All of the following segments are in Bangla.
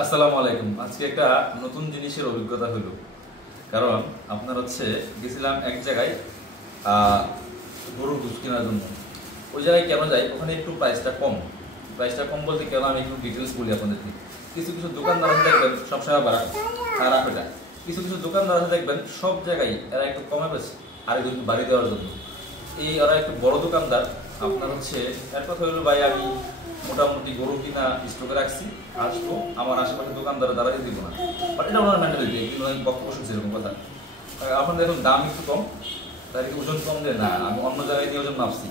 আসসালামু আলাইকুম। আজকে একটা নতুন জিনিসের অভিজ্ঞতা হলো। কারণ আপনার গেছিলাম এক জায়গায় গরুর দুধ কেনার জন্য। ওই জায়গায় কেন যাই, ওখানে একটু প্রাইসটা কম বলতে কেন আমি একটু ডিটেলস বলি আপনাদেরকে। কিছু কিছু দোকানদার আছে দেখবেন সবসময় খারাপ এটা। কিছু কিছু দোকানদার আছে দেখবেন সব জায়গায় এরা একটু কমে পেয়েছে আর একটু বাড়ি দেওয়ার জন্য। ওরা একটু বড় দোকানদার। আপনার এর কথা হলো, ভাই আমি মোটামুটি গরু কিনা স্টকে রাখছি, আসবো আমার আশেপাশে দোকানদার দ্বারা দিব না, বাট এটা ওনার মেন্টালিটি। কিন্তু বক্তব্য শুনছি এরকম কথা। আপনার দেখুন দাম একটু কম, তার কি ওজন কম দেয় না, আমি অন্য জায়গায় দিয়ে ওজন মাপছি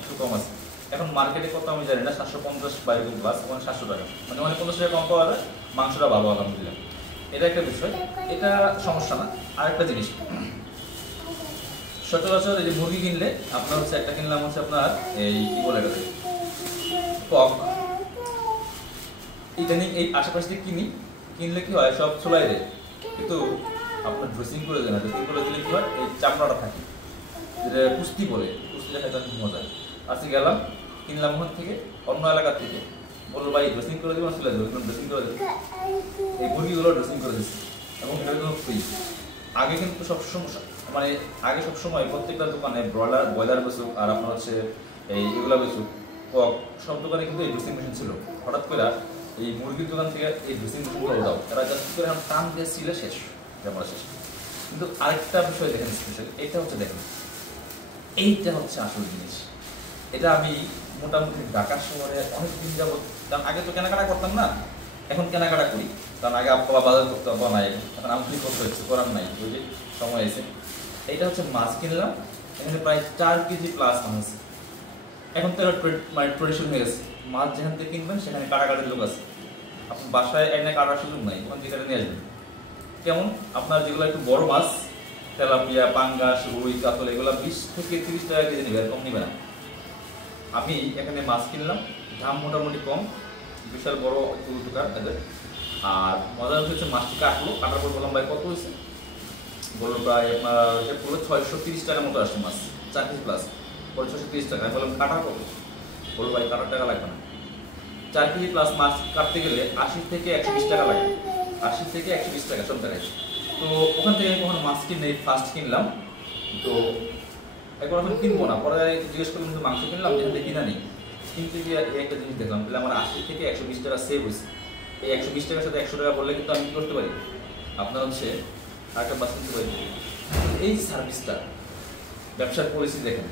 একটু কম আছে। এখন মার্কেটে কত আমি জানি না, 750 বাইরে প্লাস, ওখানে 700 টাকা, মানে 50 টাকা কম পাওয়া যায়। মাংসটা ভালো আলহামদুলিল্লাহ, এটা একটা বিষয়, এটা সমস্যা না। আরেকটা জিনিস, সচরাচর এই যে মুরগি কিনলে আপনার একটা কিনলাম আপনার এই কি বলে এটাকে কক, ইদানিং এই আশেপাশে থেকে কিনলে কি হয়, সব চুলাই দেয়, কিন্তু আপনার ড্রেসিং করে দেয় না। ড্রেসিং করে দিলে কি হয়, এই চামড়াটা থাকে, যেটা কুস্তিটা খাইতে খুব মজা। আজকে গেলাম, কিনলাম ওখান থেকে, অন্য এলাকা থেকে, বললো ভাই ড্রেসিং করে দেবো, চলে যাবো, ড্রেসিং করে দেবো। এই মুরগিগুলো ড্রেসিং করে দিচ্ছে এবং এটার জন্য ফ্রি। আগে কিন্তু আগে সবসময় প্রত্যেকটা দোকানে ব্রয়লার বেচুক আর আপনার এইগুলা বেচুক, কক, সব দোকানে কিন্তু এই ড্রেসিং মেশিন ছিল। হঠাৎ করে এই মুরগির দোকান থেকে এই ড্রেসিং মেশিনগুলো দাও, তারা জাস্ট করে এখন টান দিয়ে ছিল শেষ। কিন্তু আরেকটা বিষয় দেখেন স্পেশাল, দেখেন এইটা আসল জিনিস। এটা আমি মোটামুটি ঢাকা শহরে অনেকদিন যাবো, কারণ আগে তো কেনাকাটা করতাম না, এখন কেনাকাটা করি। কারণ আগে আব্বা বাজার করতে আব্বা নাই, এখন আমি করতে হচ্ছে, করার নাই, ওই যে সময় এসে। এইটা মাছ কিনলাম, এখানে প্রায় 4 কেজি প্লাস মাছ আছে। এখন তো মানে ট্রেডিশন হয়ে গেছে, মাছ যেখান থেকে কিনবেন সেখানে কাটাকাটির লোক আছে। আপনার বাসায় এনে কাটার সুযোগ নাই, ওখান থেকে নিয়ে আসবেন। কেমন আপনার যেগুলো একটু বড় মাছ, তেলাপিয়া, পাঙ্গাস, রুই, কাতল, এগুলো 20 থেকে 30 টাকা কেজি নেবে, কম নিবে না। আমি এখানে মাছ কিনলাম, দাম মোটামুটি কম, বিশাল বড় দোকান এদের। আর মজা মাছটি কাটার পর বললাম ভাই কত হয়েছে, বললো প্রায় আপনার 630 টাকার মতো আসছে মাছ, 4 কেজি প্লাস, 630 টাকা। আমি বললাম কাটার কত, বললো ভাই কাটার টাকা লাগবে না, 4 কেজি প্লাস মাছ কাটতে গেলে 80 থেকে 120 টাকা লাগে, 80 থেকে 120 টাকা সব জায়গায়। তো ওখান থেকে আমি মাছ কিনে ফার্স্ট কিনলাম, তো একবার এখন কিনবো না, পরে জিজ্ঞেস করলাম কিন্তু মাংস কিনলাম, যেখান থেকে কিনা নেই। কিন্তু একটা জিনিস দেখলাম, তাহলে আমার 80 থেকে 120 টাকা সেভ হয়েছে। এই 120 টাকার সাথে 100 টাকা বললে কিন্তু আমি কি করতে পারি, আপনার আরেকটা বাস কিনতে পারি। এই সার্ভিসটা, ব্যবসার পলিসি দেখেন,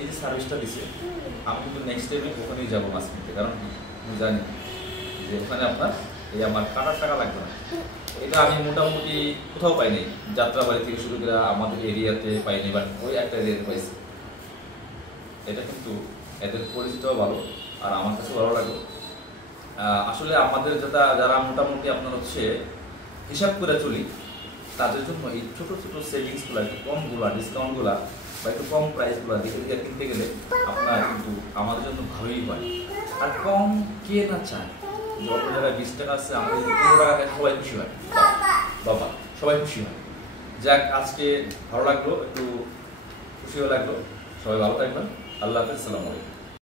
এই যে সার্ভিসটা দিছে, আমি কিন্তু নেক্সট টাইমে ওখানেই যাবো মাছ কিনতে। কারণ আমি জানি যে ওখানে আপনার আমার কাটার টাকা লাগবে না। এটা আমি মোটামুটি কোথাও পাইনি, যাত্রাবাড়ি থেকে শুরু করে আমাদের এরিয়াতে পাইনি, বাট ওই একটা এরিয়াতে পাইছি। এটা কিন্তু এদের পরিচিতও ভালো, আর আমার কাছে ভালো লাগলো। আসলে আমাদের যারা মোটামুটি আপনার হিসাব করে চলি, তাদের জন্য এই ছোট ছোট সেভিংসগুলো, একটু কমগুলো, ডিসকাউন্টগুলো বা একটু কম প্রাইসগুলো দেখে দেখে কিনতে গেলে আপনার কিন্তু আমাদের জন্য ভালোই হয়। আর কম কে না চায়, যত জায়গায় 20 টাকা আছে, আমাদের 15 টাকা সবাই খুশি হয়, বাবা সবাই খুশি হয়। যাক, আজকে ভালো লাগলো, একটু খুশিও লাগলো। সবাই ভালো থাকবেন, আল্লাহ হাফেজ, আসসালামু আলাইকুম।